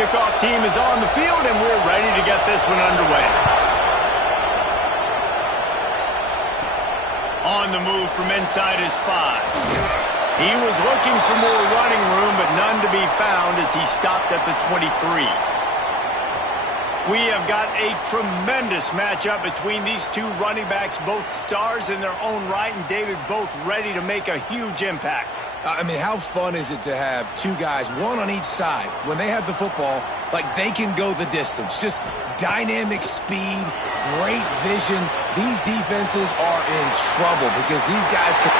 kickoff team is on the field, and we're ready to get this one underway. On the move from inside his 5. He was looking for more running room, but none to be found as he stopped at the 23. We have got a tremendous matchup between these two running backs, both stars in their own right, and David, both ready to make a huge impact. I mean, how fun is it to have two guys, one on each side, when they have the football, like they can go the distance. Just dynamic speed, great vision. These defenses are in trouble because these guys can...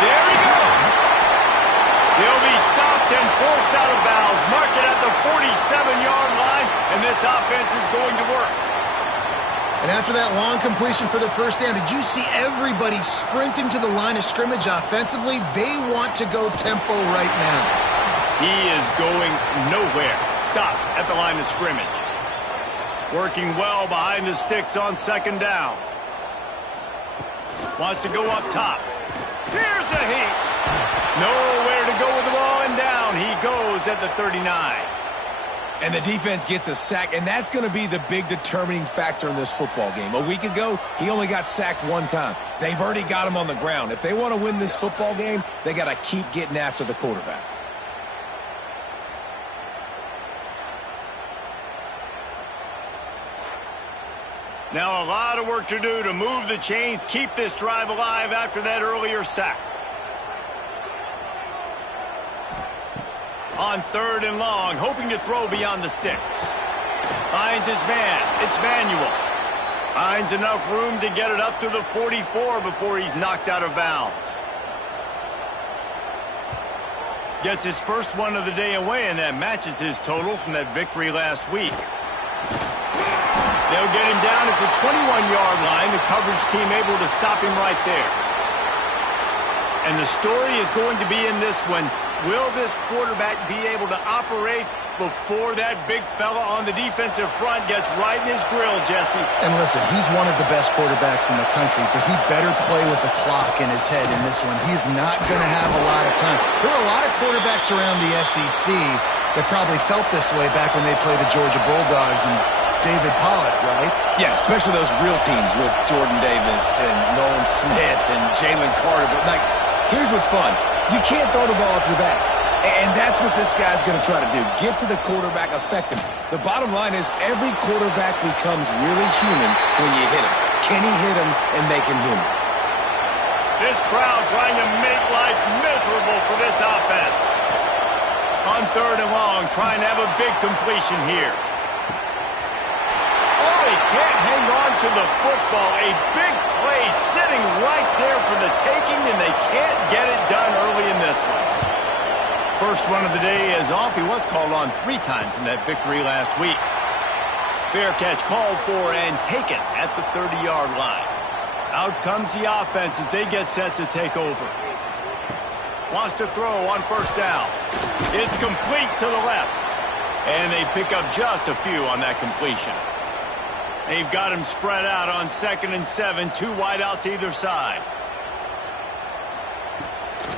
There he goes! He'll be stopped and forced out of bounds. Mark it at the 47-yard line, and this offense is going to work. And after that long completion for the first down, did you see everybody sprinting to the line of scrimmage offensively? They want to go tempo right now. He is going nowhere. Stop at the line of scrimmage. Working well behind the sticks on second down. Wants to go up top. Here's a heat. Nowhere to go with the ball, and down he goes at the 39. And the defense gets a sack, and that's going to be the big determining factor in this football game. A week ago, he only got sacked one time. They've already got him on the ground. If they want to win this football game, they got to keep getting after the quarterback. Now a lot of work to do to move the chains, keep this drive alive after that earlier sack. On 3rd and long, hoping to throw beyond the sticks. Finds his man. It's Manuel. Finds enough room to get it up to the 44 before he's knocked out of bounds. Gets his first one of the day away, and that matches his total from that victory last week. They'll get him down at the 21-yard line. The coverage team able to stop him right there. And the story is going to be in this one. Will this quarterback be able to operate before that big fella on the defensive front gets right in his grill, Jesse? And listen, he's one of the best quarterbacks in the country, but he better play with the clock in his head in this one. He's not going to have a lot of time. There are a lot of quarterbacks around the SEC that probably felt this way back when they played the Georgia Bulldogs and David Pollock, right? Yeah, especially those real teams with Jordan Davis and Nolan Smith and Jalen Carter. But, like, here's what's fun. You can't throw the ball off your back. And that's what this guy's going to try to do. Get to the quarterback, affect him. The bottom line is every quarterback becomes really human when you hit him. Can he hit him and make him human? This crowd trying to make life miserable for this offense. On 3rd and long, trying to have a big completion here. Oh, he can't hang on to the football. A big play sitting right there for the taking, and they can't get it done early in this one. First run of the day is off. He was called on 3 times in that victory last week. Fair catch called for and taken at the 30-yard line. Out comes the offense as they get set to take over. Wants to throw on first down. It's complete to the left. And they pick up just a few on that completion. They've got him spread out on 2nd and 7, 2 wide out to either side.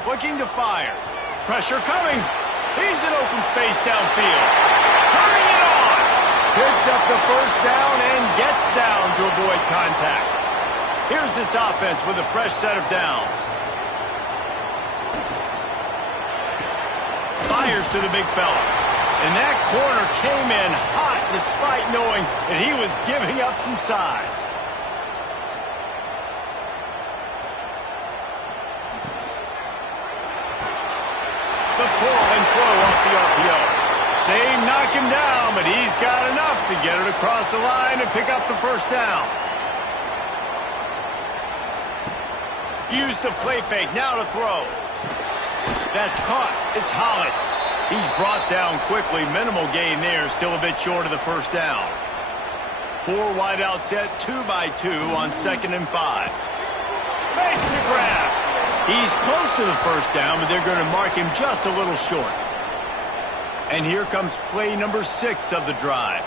Looking to fire. Pressure coming. He's in open space downfield. Turning it on. Picks up the first down and gets down to avoid contact. Here's this offense with a fresh set of downs. Fires to the big fella. And that corner came in hot despite knowing that he was giving up some size. The pull and throw off the RPO. They knock him down, but he's got enough to get it across the line and pick up the first down. Use the play fake, now to throw. That's caught. It's Holland. He's brought down quickly. Minimal gain there, still a bit short of the first down. 4 wide out set, 2 by 2 on 2nd and 5. Makes the grab. He's close to the first down, but they're going to mark him just a little short. And here comes play number 6 of the drive.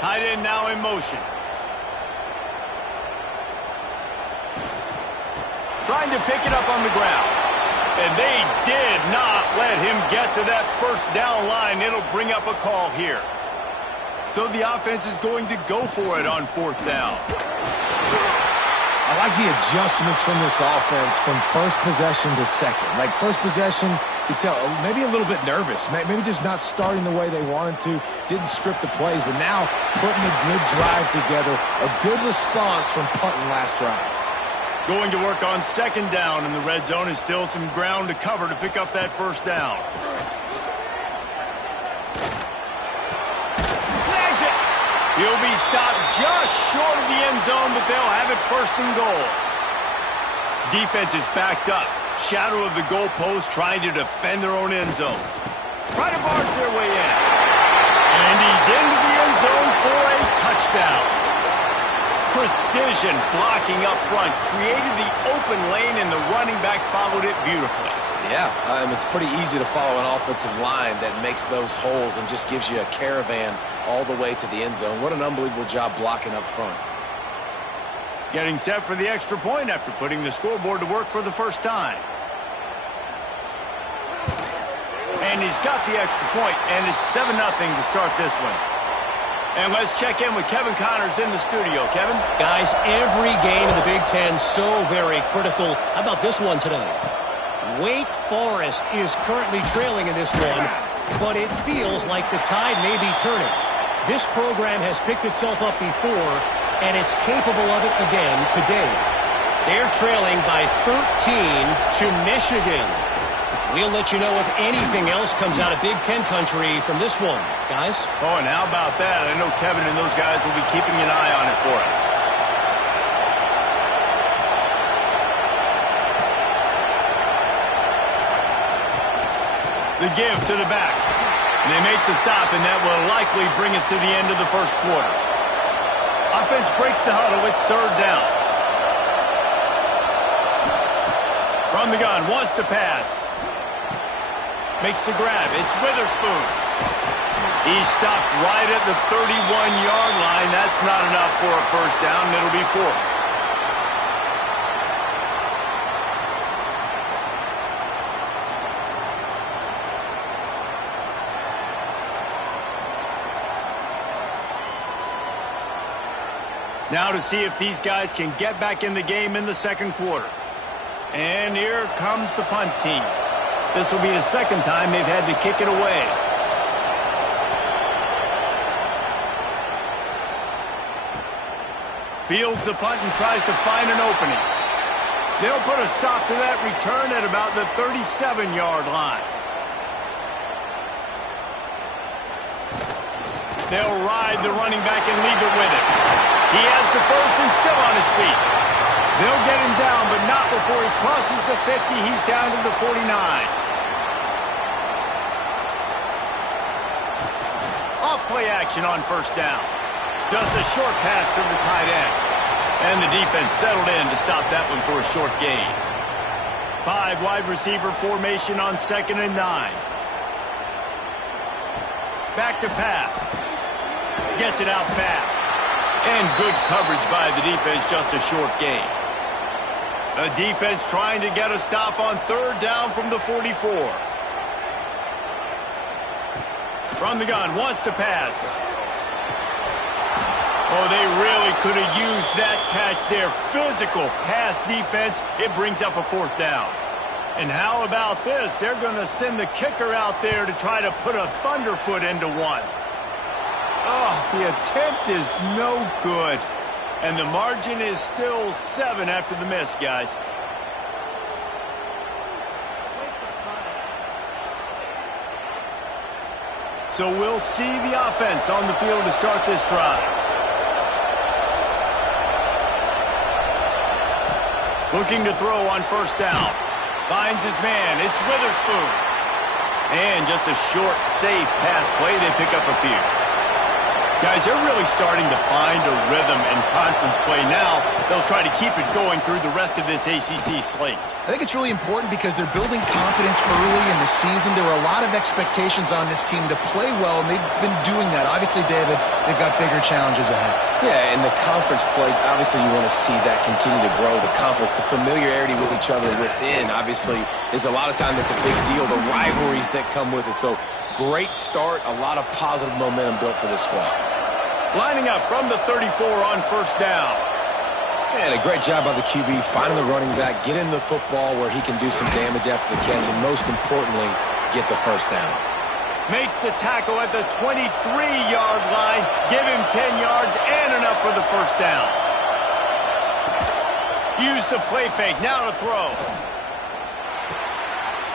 Tight end now in motion. Trying to pick it up on the ground. And they did not let him get to that first down line. It'll bring up a call here. So the offense is going to go for it on 4th down. I like the adjustments from this offense from first possession to second. Like first possession, you could tell maybe a little bit nervous. Maybe just not starting the way they wanted to. Didn't script the plays, but now putting a good drive together. A good response from punting last drive. Going to work on 2nd down, and the red zone is still some ground to cover to pick up that 1st down. Snags it! He'll be stopped just short of the end zone, but they'll have it 1st and goal. Defense is backed up. Shadow of the goalpost trying to defend their own end zone. Try to barge their way in. And he's into the end zone for a touchdown. Precision blocking up front, created the open lane, and the running back followed it beautifully. Yeah, it's pretty easy to follow an offensive line that makes those holes and just gives you a caravan all the way to the end zone. What an unbelievable job blocking up front. Getting set for the extra point after putting the scoreboard to work for the first time. And he's got the extra point, and it's 7-0 to start this one. And let's check in with Kevin Connors in the studio. Kevin? Guys, every game in the Big Ten so very critical. How about this one today? Wake Forest is currently trailing in this one, but it feels like the tide may be turning. This program has picked itself up before, and it's capable of it again today. They're trailing by 13 to Michigan. We'll let you know if anything else comes out of Big Ten country from this one. Guys? Oh, and how about that? I know Kevin and those guys will be keeping an eye on it for us. The give to the back. And they make the stop, and that will likely bring us to the end of the first quarter. Offense breaks the huddle. It's 3rd down. From the gun, wants to pass. Makes the grab. It's Witherspoon. He's stopped right at the 31-yard line. That's not enough for a 1st down, and it'll be 4th. Now to see if these guys can get back in the game in the 2nd quarter. And here comes the punt team. This will be the 2nd time they've had to kick it away. Fields the punt and tries to find an opening. They'll put a stop to that return at about the 37-yard line. They'll ride the running back and leave it with him. He has the 1st and still on his feet. They'll get him down, but not before he crosses the 50. He's down to the 49. Off-play action on 1st down. Just a short pass to the tight end. And the defense settled in to stop that one for a short gain. 5 wide receiver formation on 2nd and 9. Back to pass. Gets it out fast. And good coverage by the defense, just a short gain. The defense trying to get a stop on 3rd down from the 44. From the gun, wants to pass. Oh, they really could have used that catch there. Physical pass defense. It brings up a 4th down. And how about this? They're going to send the kicker out there to try to put a thunderfoot into one. Oh, the attempt is no good. And the margin is still 7 after the miss, guys. So we'll see the offense on the field to start this drive. Looking to throw on 1st down. Finds his man. It's Witherspoon. And just a short, safe pass play. They pick up a few. Guys, they're really starting to find a rhythm in conference play now. They'll try to keep it going through the rest of this ACC slate. I think it's really important because they're building confidence early in the season. There were a lot of expectations on this team to play well, and they've been doing that. Obviously, David, they've got bigger challenges ahead. Yeah, and the conference play, obviously you want to see that continue to grow. The confidence, the familiarity with each other within, obviously, is a lot of time that's a big deal. The rivalries that come with it. So, great start, a lot of positive momentum built for this squad. Lining up from the 34 on first down. And a great job by the QB finding the running back, getting the football where he can do some damage after the catch, and most importantly, get the first down. Makes the tackle at the 23-yard line. Give him 10 yards and enough for the first down. Use the play fake. Now to throw.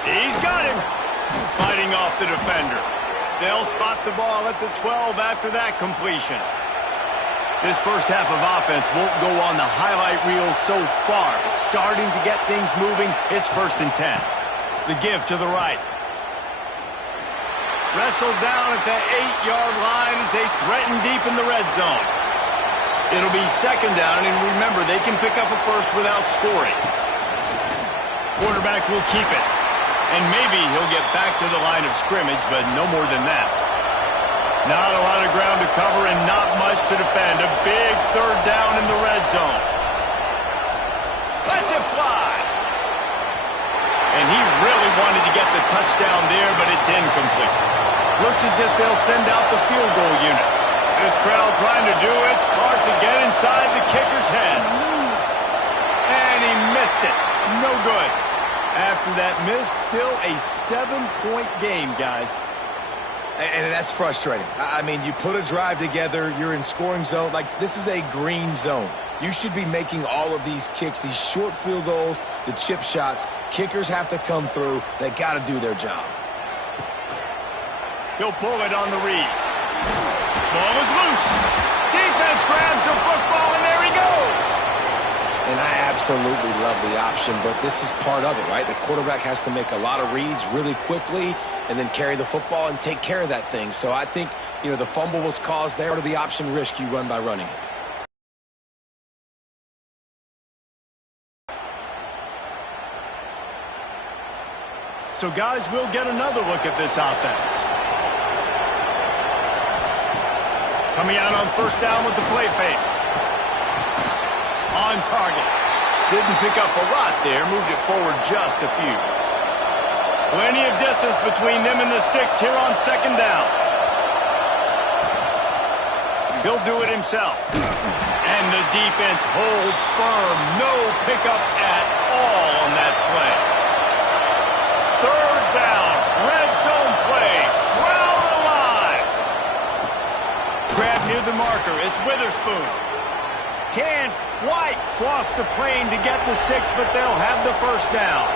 He's got him. Fighting off the defender. They'll spot the ball at the 12 after that completion. This first half of offense won't go on the highlight reel so far. Starting to get things moving. It's 1st and 10. The give to the right. Wrestled down at the 8-yard line as they threaten deep in the red zone. It'll be 2nd down, and remember, they can pick up a first without scoring. Quarterback will keep it. And maybe he'll get back to the line of scrimmage, but no more than that. Not a lot of ground to cover and not much to defend. A big 3rd down in the red zone. Lets it fly. And he really wanted to get the touchdown there, but it's incomplete. Looks as if they'll send out the field goal unit. This crowd trying to do its part to get inside the kicker's head. And he missed it. No good. After that miss, still a 7-point game, guys. And that's frustrating. I mean, you put a drive together, you're in scoring zone. Like, this is a green zone. You should be making all of these kicks, these short field goals, the chip shots. Kickers have to come through. They got to do their job. He'll pull it on the read. Ball is loose. Defense grabs the football, and there he goes. And I absolutely love the option, but this is part of it, right? The quarterback has to make a lot of reads really quickly and then carry the football and take care of that thing. So I think, the fumble was caused there. Part of the option risk you run by running it. So, guys, we'll get another look at this offense. Coming out on 1st down with the play fake. On target. Didn't pick up a lot there. Moved it forward just a few. Plenty of distance between them and the sticks here on 2nd down. He'll do it himself. And the defense holds firm. No pickup at all on that play. 3rd down. Red zone play. Crowd alive. Grab near the marker. It's Witherspoon. Can't quite cross the plane to get the 6, but they'll have the first down.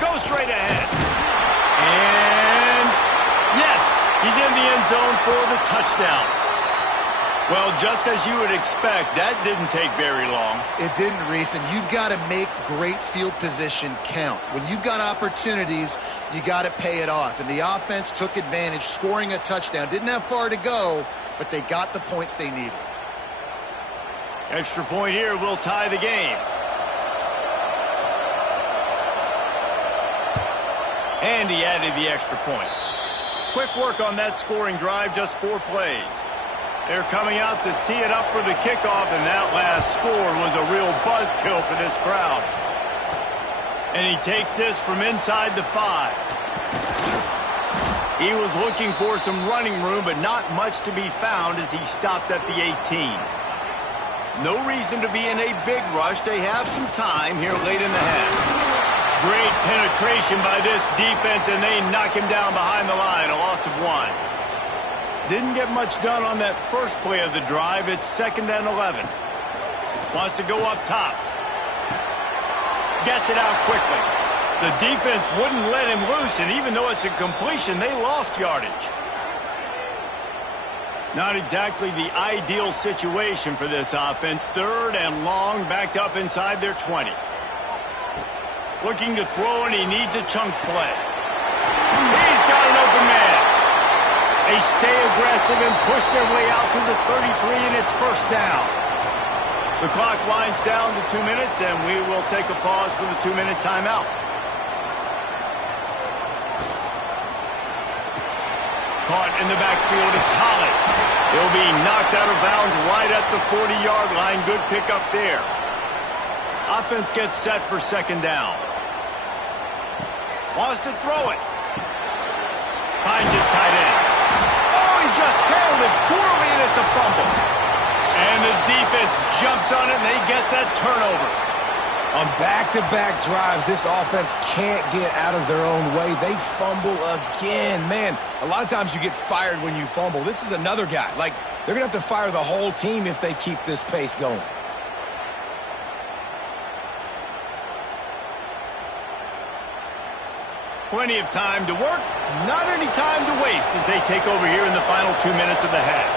Go straight ahead. And yes, he's in the end zone for the touchdown. Well, just as you would expect, that didn't take very long. It didn't, Reese, and you've got to make great field position count. When you've got opportunities, you got to pay it off. And the offense took advantage, scoring a touchdown. Didn't have far to go, but they got the points they needed. Extra point here will tie the game. And he added the extra point. Quick work on that scoring drive, just 4 plays. They're coming out to tee it up for the kickoff, and that last score was a real buzzkill for this crowd. And he takes this from inside the 5. He was looking for some running room, but not much to be found as he stopped at the 18. No reason to be in a big rush. They have some time here late in the half. Great penetration by this defense, and they knock him down behind the line, a loss of 1. Didn't get much done on that first play of the drive. It's 2nd and 11. Wants to go up top. Gets it out quickly. The defense wouldn't let him loose, and even though it's a completion, they lost yardage. Not exactly the ideal situation for this offense. 3rd and long, backed up inside their 20. Looking to throw, and he needs a chunk play. He's got an open man. They stay aggressive and push their way out to the 33, and it's 1st down. The clock winds down to 2 minutes, and we will take a pause for the 2-minute timeout. Caught in the backfield, it's Holland. He'll be knocked out of bounds right at the 40-yard line. Good pickup there. Offense gets set for 2nd down. Wants to throw it. Finds his tight end. Oh, he just a fumble. And the defense jumps on it, and they get that turnover. On back-to-back drives, this offense can't get out of their own way. They fumble again. Man, a lot of times you get fired when you fumble. This is another guy. Like, they're going to have to fire the whole team if they keep this pace going. Plenty of time to work, not any time to waste as they take over here in the final 2 minutes of the half.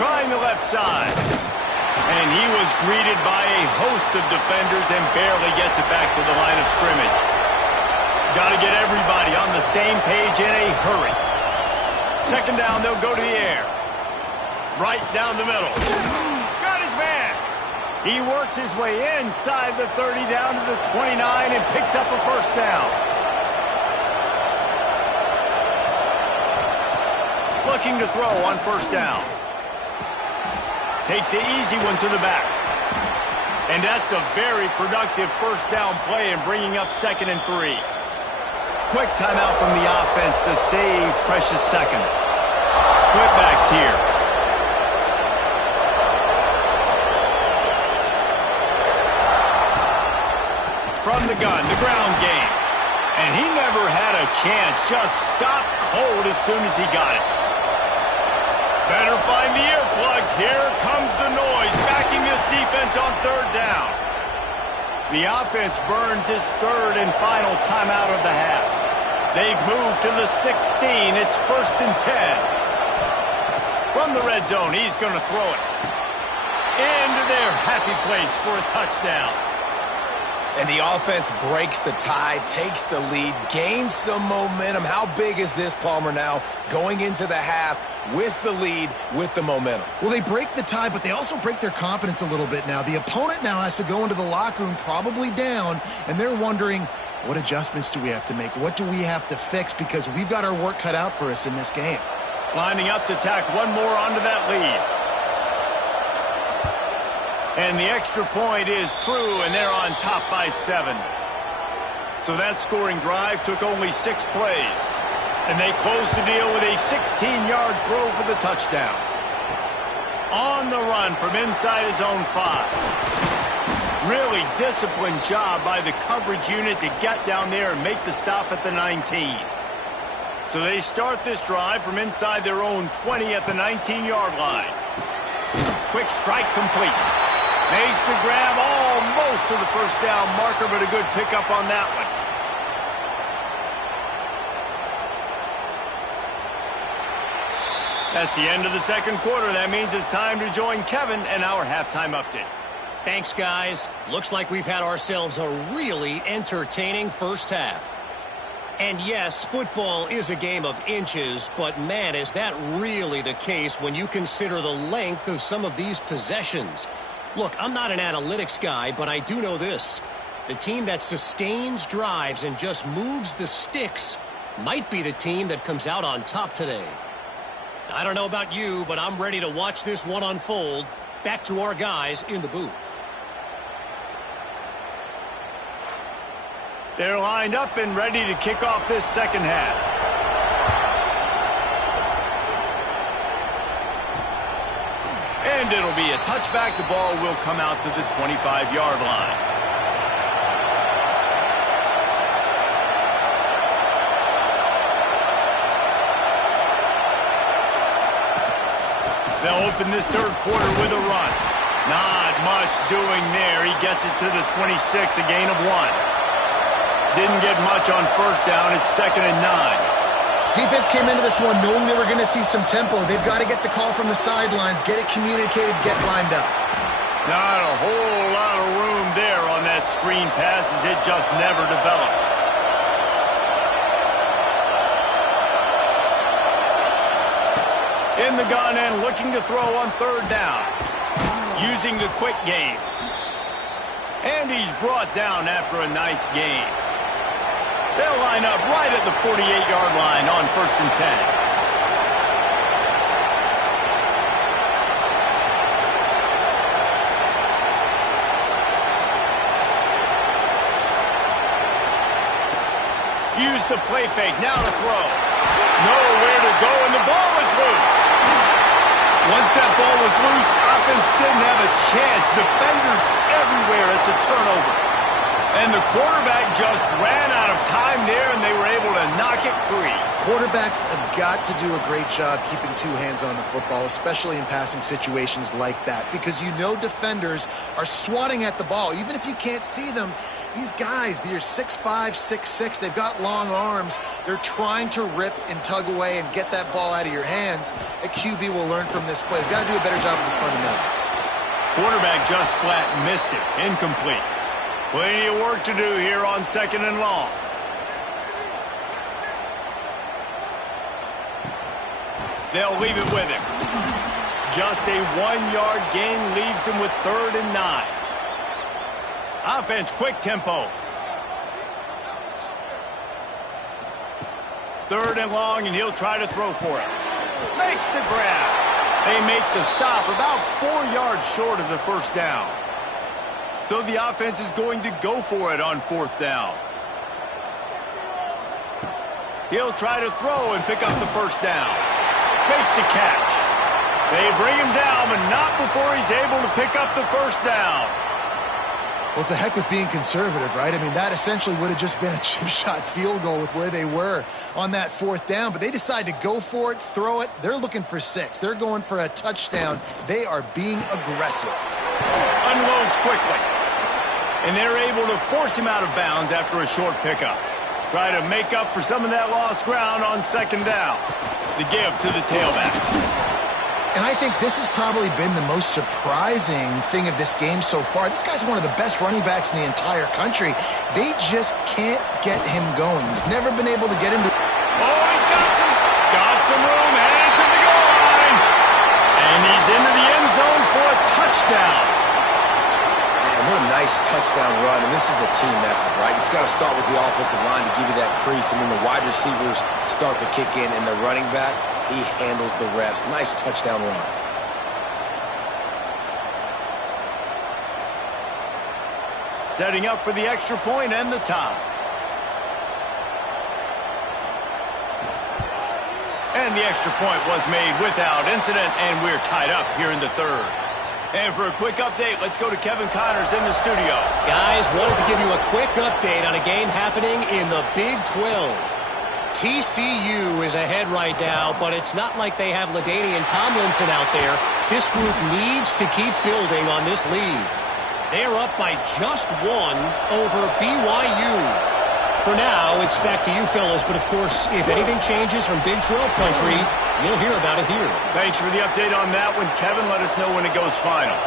Trying the left side. And he was greeted by a host of defenders and barely gets it back to the line of scrimmage. Got to get everybody on the same page in a hurry. Second down, they'll go to the air. Right down the middle. Got his man. He works his way inside the 30 down to the 29 and picks up a first down. Looking to throw on first down. Takes the easy one to the back. And that's a very productive first down play and bringing up 2nd and 3. Quick timeout from the offense to save precious seconds. Split backs here. From the gun, the ground game. And he never had a chance. Just stopped cold as soon as he got it. Better find the earplugs. Here comes the noise, backing this defense on third down. The offense burns its third and final timeout of the half. They've moved to the 16. It's 1st and 10. From the red zone, he's going to throw it into their happy place for a touchdown. And the offense breaks the tie, takes the lead, gains some momentum. How big is this, Palmer, now going into the half with the lead, with the momentum? Well, they break the tie, but they also break their confidence a little bit now. The opponent now has to go into the locker room probably down, and they're wondering, what adjustments do we have to make? What do we have to fix? Because we've got our work cut out for us in this game. Lining up to tack one more onto that lead. And the extra point is true, and they're on top by 7. So that scoring drive took only 6 plays. And they closed the deal with a 16-yard throw for the touchdown. On the run from inside his own 5. Really disciplined job by the coverage unit to get down there and make the stop at the 19. So they start this drive from inside their own 20 at the 19-yard line. Quick strike complete. Makes the grab almost to the first down marker, but a good pickup on that one. That's the end of the second quarter. That means it's time to join Kevin and our halftime update. Thanks, guys. Looks like we've had ourselves a really entertaining first half. And yes, football is a game of inches, but man, is that really the case when you consider the length of some of these possessions. Look, I'm not an analytics guy, but I do know this. The team that sustains drives and just moves the sticks might be the team that comes out on top today. I don't know about you, but I'm ready to watch this one unfold. Back to our guys in the booth. They're lined up and ready to kick off this second half. And it'll be a touchback. The ball will come out to the 25-yard line. They'll open this third quarter with a run. Not much doing there. He gets it to the 26, a gain of 1. Didn't get much on first down. It's 2nd and 9. Defense came into this one knowing they were going to see some tempo. They've got to get the call from the sidelines, get it communicated, get lined up. Not a whole lot of room there on that screen pass as it just never developed. In the gun and looking to throw on third down. Using the quick game. And he's brought down after a nice gain. They'll line up right at the 48-yard line on 1st and 10. Use the play fake, now to throw. Nowhere to go, and the ball was loose. Once that ball was loose, offense didn't have a chance. Defenders everywhere. It's a turnover. And the quarterback just ran out of time there, and they were able to knock it free. Quarterbacks have got to do a great job keeping two hands on the football, especially in passing situations like that, because you know defenders are swatting at the ball. Even if you can't see them, these guys, they're 6'5", 6'6", they've got long arms. They're trying to rip and tug away and get that ball out of your hands. A QB will learn from this play. He's got to do a better job with his fundamentals. Quarterback just flat missed it. Incomplete. Plenty of work to do here on 2nd and long. They'll leave it with him. Just a 1-yard gain leaves him with 3rd and 9. Offense, quick tempo. 3rd and long, and he'll try to throw for it. Makes the grab. They make the stop about 4 yards short of the first down. So the offense is going to go for it on 4th down. He'll try to throw and pick up the first down. Makes the catch. They bring him down, but not before he's able to pick up the first down. Well, it's a heck with being conservative, right? I mean, that essentially would have just been a chip shot field goal with where they were on that 4th down, but they decide to go for it, throw it. They're looking for 6. They're going for a touchdown. They are being aggressive. Unloads quickly. And they're able to force him out of bounds after a short pickup. Try to make up for some of that lost ground on 2nd down. The give to the tailback. And I think this has probably been the most surprising thing of this game so far. This guy's one of the best running backs in the entire country. They just can't get him going. He's never been able to get him to... Oh, he's got some room, headed to the goal line. And he's into the end zone for a touchdown. Man, what a nice touchdown run, and this is a team effort, right? It's got to start with the offensive line to give you that crease, and then the wide receivers start to kick in, and the running back, he handles the rest. Nice touchdown run. Setting up for the extra point and the tie. And the extra point was made without incident, and we're tied up here in the 3rd. And for a quick update, let's go to Kevin Connors in the studio. Guys, wanted to give you a quick update on a game happening in the Big 12. TCU is ahead right now, but it's not like they have LaDainian Tomlinson out there. This group needs to keep building on this lead. They're up by just 1 over BYU. For now, it's back to you fellas, but of course, if anything changes from Big 12 country, you'll hear about it here. Thanks for the update on that one, Kevin. Let us know when it goes final.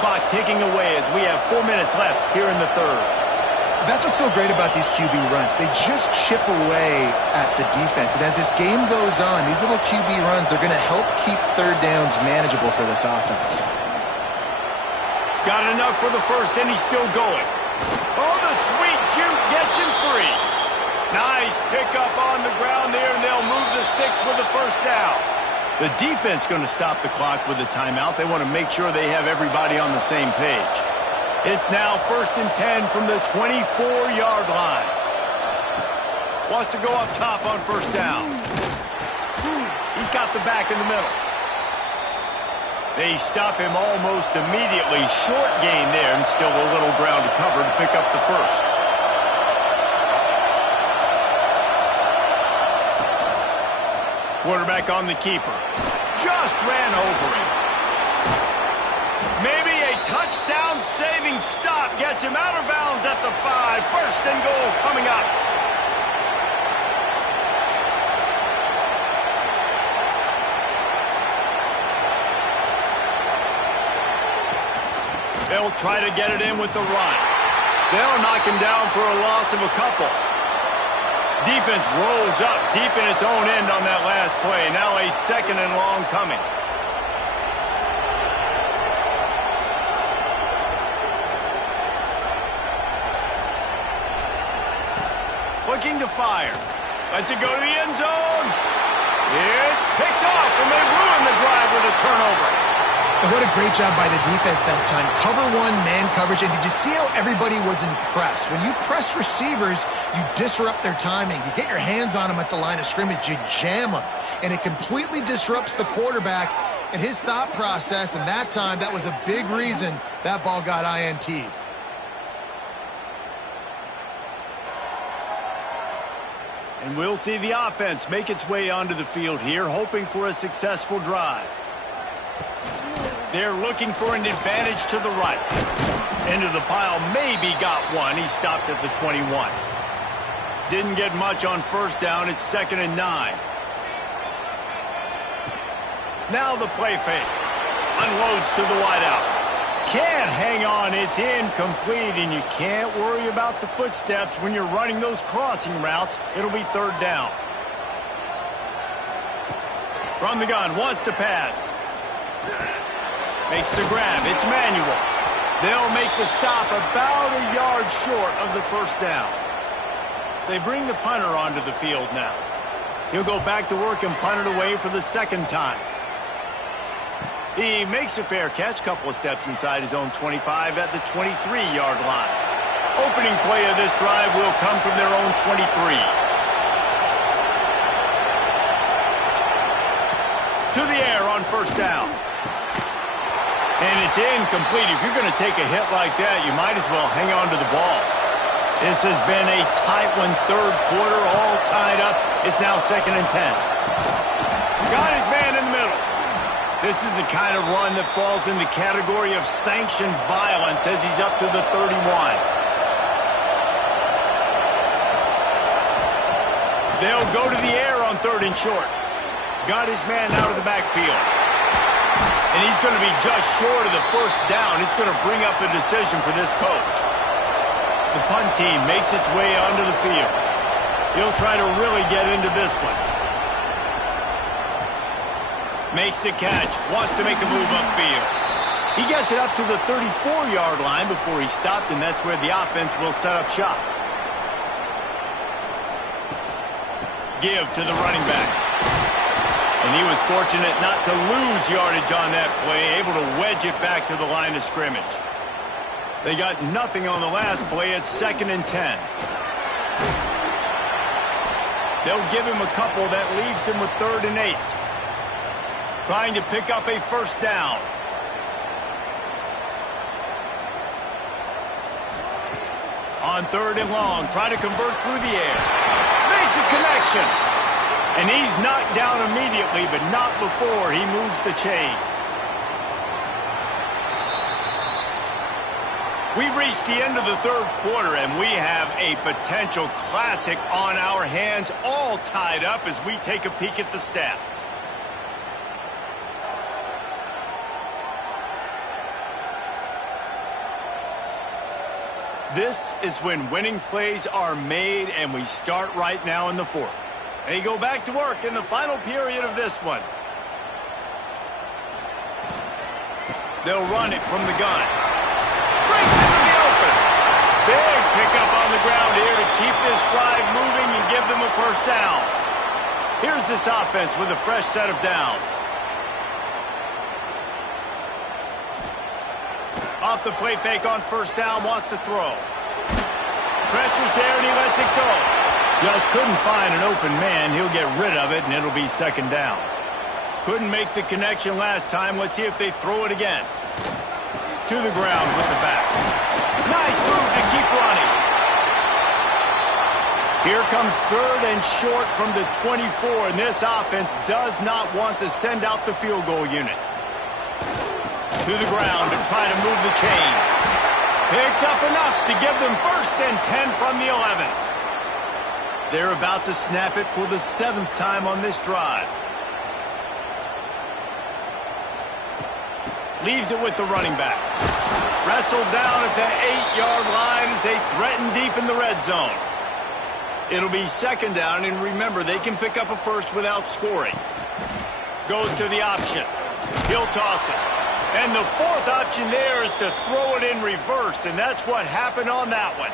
Clock ticking away as we have 4 minutes left here in the 3rd. That's what's so great about these QB runs. They just chip away at the defense. And as this game goes on, these little QB runs, they're going to help keep 3rd downs manageable for this offense. Got enough for the first, and he's still going. Oh, the sweet juke gets him free. Nice pickup on the ground there, and they'll move the sticks with the first down. The defense going to stop the clock with a timeout. They want to make sure they have everybody on the same page. It's now 1st and 10 from the 24-yard line. Wants to go up top on 1st down. He's got the back in the middle. They stop him almost immediately. Short gain there, and still a little ground to cover to pick up the first. Quarterback on the keeper. Just ran over him. Maybe a touchdown-saving stop gets him out of bounds at the 5. 1st and goal coming up. They'll try to get it in with the run. They'll knock him down for a loss of a couple. Defense rolls up deep in its own end on that last play. Now a 2nd and long coming. Looking to fire. Lets it go to the end zone. It's picked off, and they ruin the drive with a turnover. And what a great job by the defense that time. Cover one, man coverage. And did you see how everybody was impressed? When you press receivers, you disrupt their timing. You get your hands on them at the line of scrimmage. You jam them. And it completely disrupts the quarterback and his thought process. And that time, that was a big reason that ball got INT'd. And we'll see the offense make its way onto the field here, hoping for a successful drive. They're looking for an advantage to the right. Into the pile, maybe got one. He stopped at the 21. Didn't get much on first down. It's 2nd and 9. Now the play fake. Unloads to the wideout. Can't hang on. It's incomplete, and you can't worry about the footsteps when you're running those crossing routes. It'll be 3rd down. From the gun, wants to pass. Makes the grab. It's manual. They'll make the stop about a yard short of the 1st down. They bring the punter onto the field now. He'll go back to work and punt it away for the 2nd time. He makes a fair catch, couple of steps inside his own 25 at the 23-yard line. Opening play of this drive will come from their own 23. To the air on 1st down. And it's incomplete. If you're going to take a hit like that, you might as well hang on to the ball. This has been a tight one, 3rd quarter, all tied up. It's now 2nd and 10. Got his man in the middle. This is the kind of run that falls in the category of sanctioned violence as he's up to the 31. They'll go to the air on 3rd and short. Got his man out of the backfield. And he's going to be just short of the 1st down. It's going to bring up a decision for this coach. The punt team makes its way onto the field. He'll try to really get into this one. Makes the catch. Wants to make a move upfield. He gets it up to the 34-yard line before he stopped, and that's where the offense will set up shop. Give to the running back. And he was fortunate not to lose yardage on that play, able to wedge it back to the line of scrimmage. They got nothing on the last play. It's 2nd and 10. They'll give him a couple. That leaves him with 3rd and 8. Trying to pick up a 1st down. On 3rd and long, try to convert through the air. Makes a connection. And he's knocked down immediately, but not before he moves the chains. We've reached the end of the 3rd quarter, and we have a potential classic on our hands, all tied up as we take a peek at the stats. This is when winning plays are made, and we start right now in the 4th. They go back to work in the final period of this one. They'll run it from the gun. Breaks into the open. Big pickup on the ground here to keep this drive moving and give them a 1st down. Here's this offense with a fresh set of downs. Off the play fake on 1st down, wants to throw. Pressure's there and he lets it go. Just couldn't find an open man. He'll get rid of it, and it'll be 2nd down. Couldn't make the connection last time. Let's see if they throw it again. To the ground with the back. Nice move to keep running. Here comes 3rd and short from the 24, and this offense does not want to send out the field goal unit. To the ground to try to move the chains. Picks up enough to give them 1st and 10 from the 11. They're about to snap it for the 7th time on this drive. Leaves it with the running back. Wrestled down at the 8-yard line as they threaten deep in the red zone. It'll be 2nd down, and remember, they can pick up a 1st without scoring. Goes to the option. He'll toss it. And the 4th option there is to throw it in reverse, and that's what happened on that one.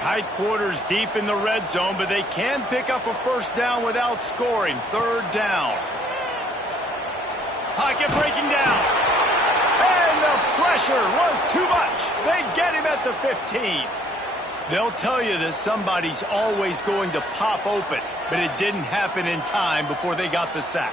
Tight quarters deep in the red zone, but they can pick up a 1st down without scoring. 3rd down. Pocket breaking down. The pressure was too much. They get him at the 15. They'll tell you that somebody's always going to pop open, but it didn't happen in time before they got the sack.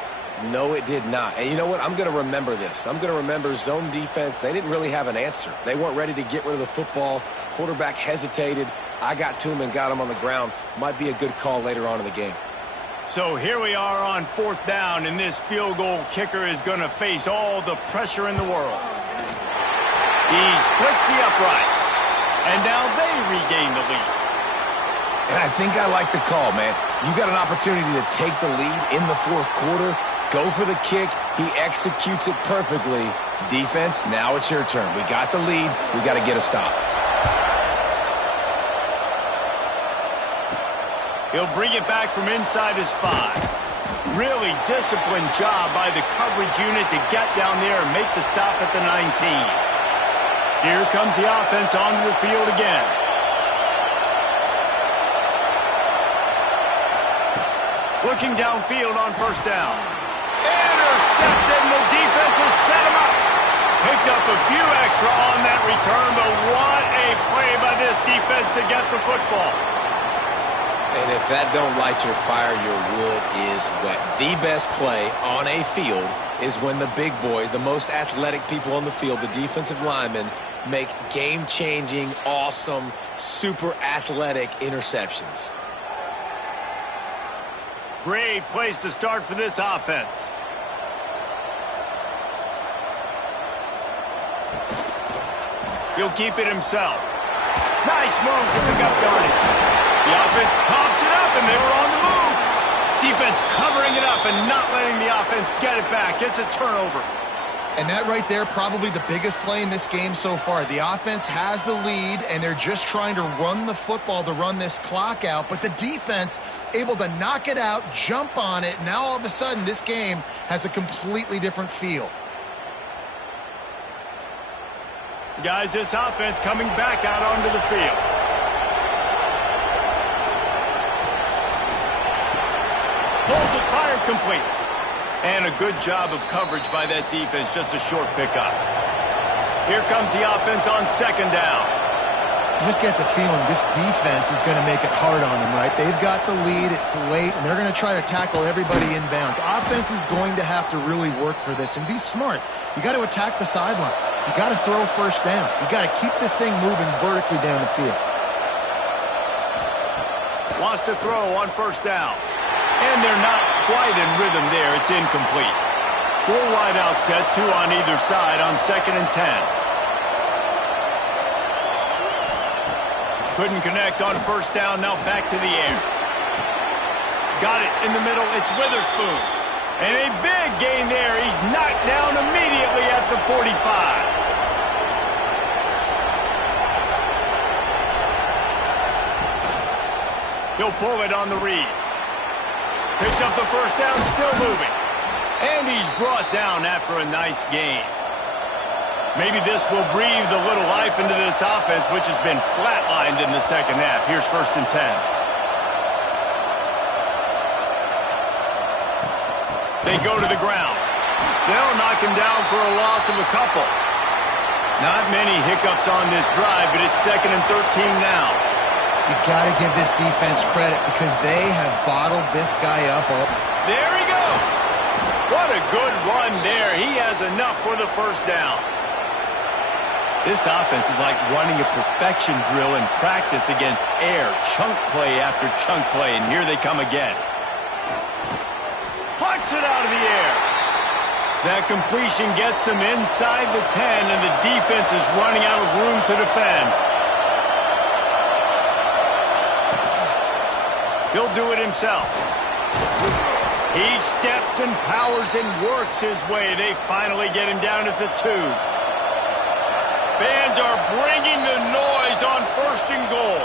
No, it did not. And you know what? I'm going to remember this. I'm going to remember zone defense. They didn't really have an answer. They weren't ready to get rid of the football. Quarterback hesitated. I got to him and got him on the ground. Might be a good call later on in the game. So here we are on 4th down, and this field goal kicker is going to face all the pressure in the world. He splits the uprights, and now they regain the lead. And I think I like the call, man. You got an opportunity to take the lead in the 4th quarter. Go for the kick. He executes it perfectly. Defense, now it's your turn. We got the lead. We got to get a stop. He'll bring it back from inside his 5. Really disciplined job by the coverage unit to get down there and make the stop at the 19. Here comes the offense onto the field again. Looking downfield on 1st down. Intercepted, and the defense has set him up. Picked up a few extra on that return, but what a play by this defense to get the football. And if that don't light your fire, your wood is wet. The best play on a field is when the big boy, the most athletic people on the field, the defensive linemen, make game-changing, awesome, super athletic interceptions. Great place to start for this offense. He'll keep it himself. Nice move to pick up yardage. The offense pops it up, and they were on the move. Defense covering it up and not letting the offense get it back. It's a turnover. And that right there, probably the biggest play in this game so far. The offense has the lead, and they're just trying to run the football to run this clock out. But the defense able to knock it out, jump on it. Now all of a sudden, this game has a completely different feel. Guys, this offense coming back out onto the field. Pulls it, fired complete. And a good job of coverage by that defense, just a short pickup. Here comes the offense on 2nd down. You just get the feeling this defense is going to make it hard on them, right? They've got the lead, it's late, and they're going to try to tackle everybody inbounds. Offense is going to have to really work for this and be smart. You got to attack the sidelines. You got to throw 1st downs. You got to keep this thing moving vertically down the field. Wants to throw on 1st down. And they're not quite in rhythm there. It's incomplete. 4 wide out set, 2 on either side on 2nd and 10. Couldn't connect on 1st down, now back to the air. Got it in the middle, it's Witherspoon. And a big gain there. He's knocked down immediately at the 45. He'll pull it on the read. Picks up the 1st down, still moving. And he's brought down after a nice gain. Maybe this will breathe a little life into this offense, which has been flatlined in the 2nd half. Here's 1st and 10. They go to the ground. They'll knock him down for a loss of a couple. Not many hiccups on this drive, but it's 2nd and 13 now. You got to give this defense credit because they have bottled this guy up. There he goes. What a good run there. He has enough for the 1st down. This offense is like running a perfection drill in practice against air. Chunk play after chunk play, and here they come again. Plucks it out of the air. That completion gets them inside the 10, and the defense is running out of room to defend. He'll do it himself. He steps and powers and works his way. They finally get him down at the 2. Fans are bringing the noise on 1st and goal.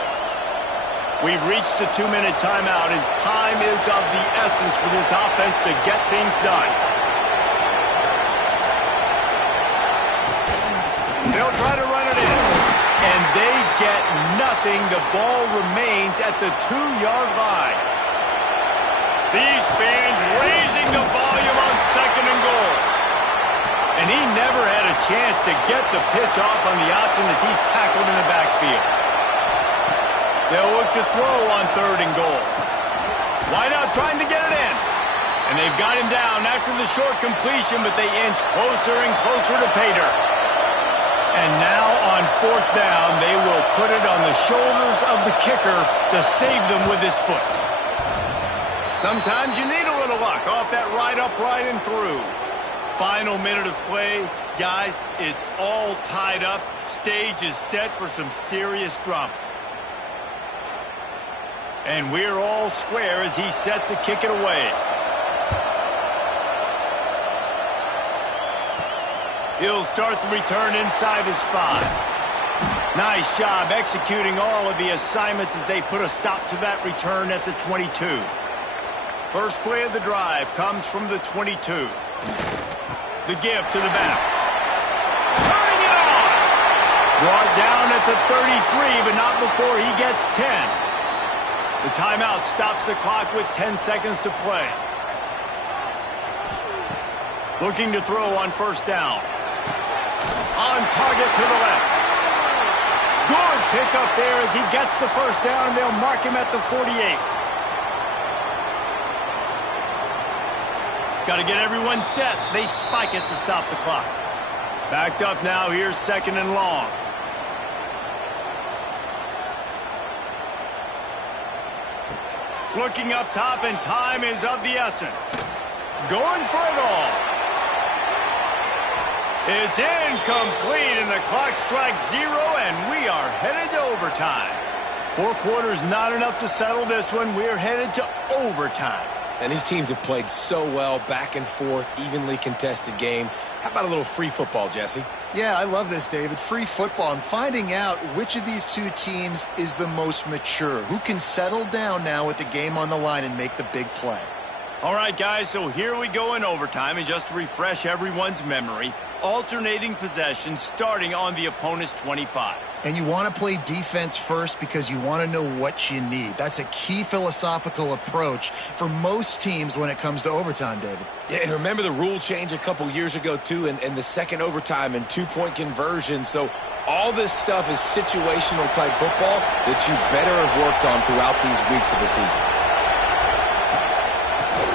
We've reached the 2-minute timeout, and time is of the essence for this offense to get things done. They'll try to run it in. And they get nothing. The ball remains at the 2-yard line. These fans raising the volume on 2nd and goal. And he never had a chance to get the pitch off on the option as he's tackled in the backfield. They'll look to throw on 3rd and goal. Wide out trying to get it in. And they've got him down after the short completion, but they inch closer and closer to pay dirt. And now on 4th down, they will put it on the shoulders of the kicker to save them with his foot. Sometimes you need a little luck off that right upright and through. Final minute of play. Guys, it's all tied up. Stage is set for some serious drama. And we're all square as he's set to kick it away. He'll start the return inside his 5. Nice job executing all of the assignments as they put a stop to that return at the 22. First play of the drive comes from the 22. The give to the back. Turning it on! Brought down at the 33, but not before he gets 10. The timeout stops the clock with 10 seconds to play. Looking to throw on 1st down. On target to the left. Good pickup there as he gets the 1st down, and they'll mark him at the 48. Got to get everyone set. They spike it to stop the clock. Backed up now. Here's 2nd and long. Looking up top, and time is of the essence. Going for it all. It's incomplete, and the clock strikes 0, and we are headed to overtime. 4 quarters not enough to settle this one. We're headed to overtime. And these teams have played so well, back and forth, evenly contested game. How about a little free football, Jesse? Yeah, I love this, David. Free football and finding out which of these two teams is the most mature. Who can settle down now with the game on the line and make the big play? All right, guys, so here we go in overtime. And just to refresh everyone's memory, alternating possession starting on the opponent's 25. And you want to play defense first because you want to know what you need. That's a key philosophical approach for most teams when it comes to overtime, David. Yeah, and remember the rule change a couple years ago, too, and the second overtime and 2-point conversion. So all this stuff is situational type football that you better have worked on throughout these weeks of the season.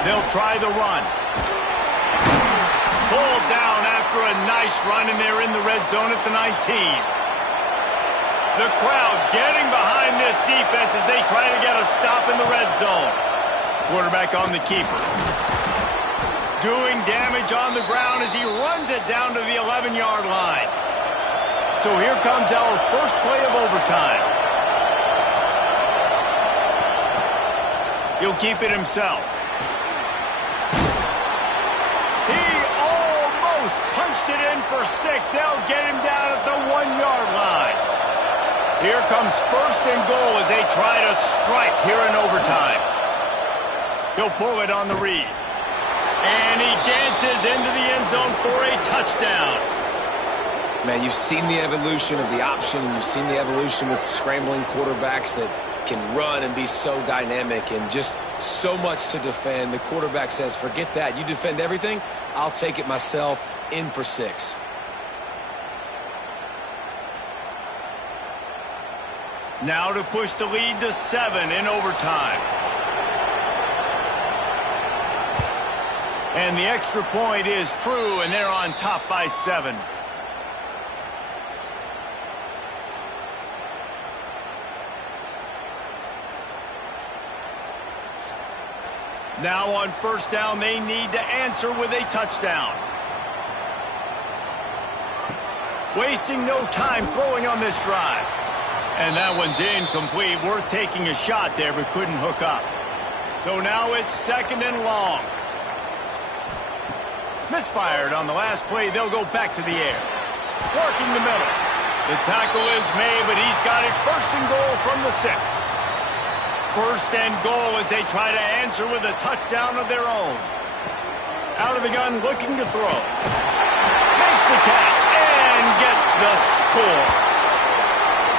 They'll try the run. Pulled down after a nice run, and they're in the red zone at the 19. The crowd getting behind this defense as they try to get a stop in the red zone. Quarterback on the keeper. Doing damage on the ground as he runs it down to the 11-yard line. So here comes our first play of overtime. He'll keep it himself. He almost punched it in for 6. They'll get him down at the 1-yard line. Here comes 1st and goal as they try to strike here in overtime. He'll pull it on the read. And he dances into the end zone for a touchdown. Man, you've seen the evolution of the option, and you've seen the evolution with scrambling quarterbacks that can run and be so dynamic and just so much to defend. The quarterback says, forget that. You defend everything, I'll take it myself. In for 6. Now to push the lead to 7 in overtime. And the extra point is true, and they're on top by 7. Now on 1st down, they need to answer with a touchdown. Wasting no time throwing on this drive. And that one's incomplete. Worth taking a shot there, but couldn't hook up. So now it's 2nd and long. Misfired on the last play. They'll go back to the air. Working the middle. The tackle is made, but he's got it 1st and goal from the 6. 1st and goal as they try to answer with a touchdown of their own. Out of the gun, looking to throw. Makes the catch and gets the score.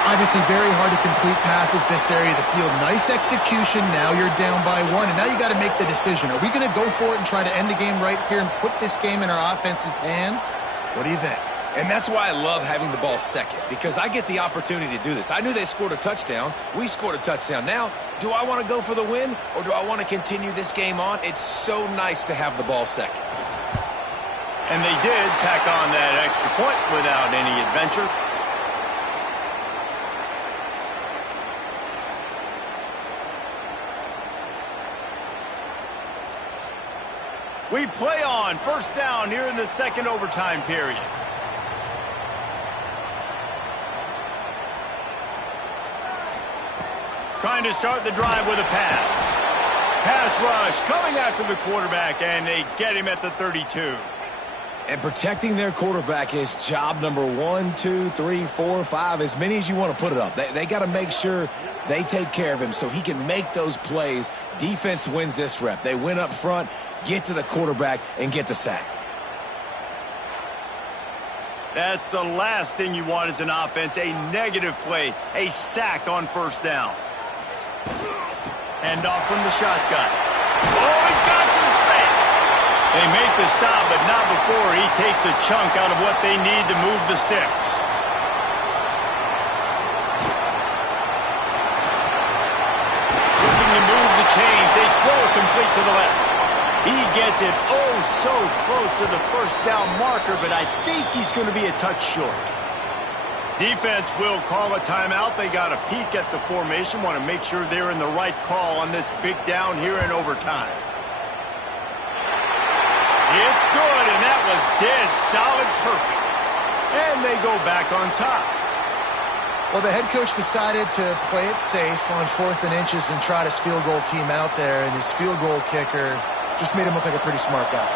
Obviously very hard to complete passes this area of the field. Nice execution. Now you're down by 1, and now you got to make the decision. Are we going to go for it and try to end the game right here and put this game in our offense's hands? What do you think? And that's why I love having the ball second, because I get the opportunity to do this. I knew they scored a touchdown. We scored a touchdown. Now, do I want to go for the win, or do I want to continue this game on? It's so nice to have the ball second. And they did tack on that extra point without any adventure. We play on first down here in the second overtime period. Trying to start the drive with a pass. Pass rush coming after the quarterback, and they get him at the 32. And protecting their quarterback is job number 1, 2, 3, 4, 5, as many as you want to put it up. They got to make sure they take care of him so he can make those plays. Defense wins this rep. They win up front, get to the quarterback, and get the sack. That's the last thing you want as an offense, a negative play, a sack on first down. Hand off from the shotgun. Oh, he's got some space. They make the stop, but not before he takes a chunk out of what they need to move the sticks. Looking to move the chains. They throw it complete to the left. He gets it oh so close to the first down marker, but I think he's going to be a touch short. Defense will call a timeout. They got a peek at the formation, want to make sure they're in the right call on this big down here in overtime. It's good, and that was dead solid perfect. And they go back on top. Well, the head coach decided to play it safe on 4th and inches and trot his field goal team out there, and his field goal kicker just made him look like a pretty smart guy.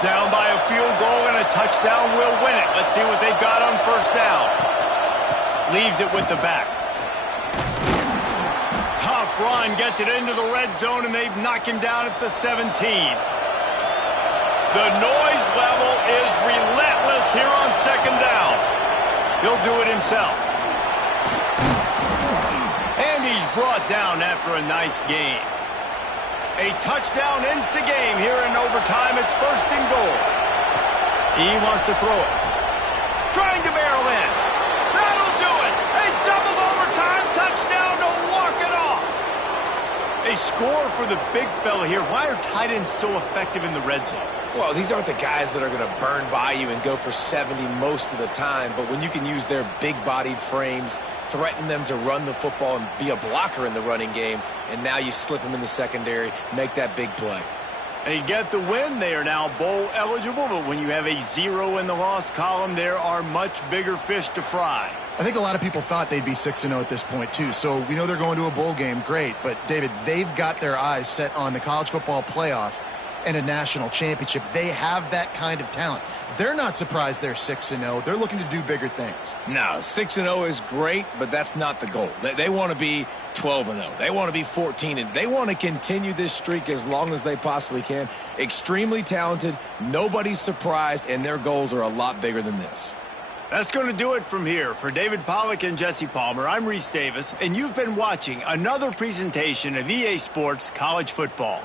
Down by a field goal and a touchdown will win it. Let's see what they've got on first down. Leaves it with the back. Tough run, gets it into the red zone, and they've knocked him down at the 17. The noise level is relentless here on second down. He'll do it himself. And he's brought down after a nice game. A touchdown ends the game here in overtime. It's first and goal. He wants to throw it. Trying to barrel in. That'll do it. A double overtime touchdown to walk it off. A score for the big fella here. Why are tight ends so effective in the red zone? Well, these aren't the guys that are going to burn by you and go for 70 most of the time, but when you can use their big-bodied frames, threaten them to run the football and be a blocker in the running game, and now you slip them in the secondary, make that big play. They get the win. They are now bowl eligible, but when you have a 0 in the loss column, there are much bigger fish to fry. I think a lot of people thought they'd be 6-0 at this point, too. So we know they're going to a bowl game. Great. But, David, they've got their eyes set on the college football playoff and a national championship. They have that kind of talent. They're not surprised they're 6-0. They're looking to do bigger things. No, 6-0 is great, but that's not the goal. They want to be 12-0. They want to be 14-0. They want to continue this streak as long as they possibly can. Extremely talented. Nobody's surprised, and their goals are a lot bigger than this. That's going to do it from here. For David Pollack and Jesse Palmer, I'm Reese Davis, and you've been watching another presentation of EA Sports College Football.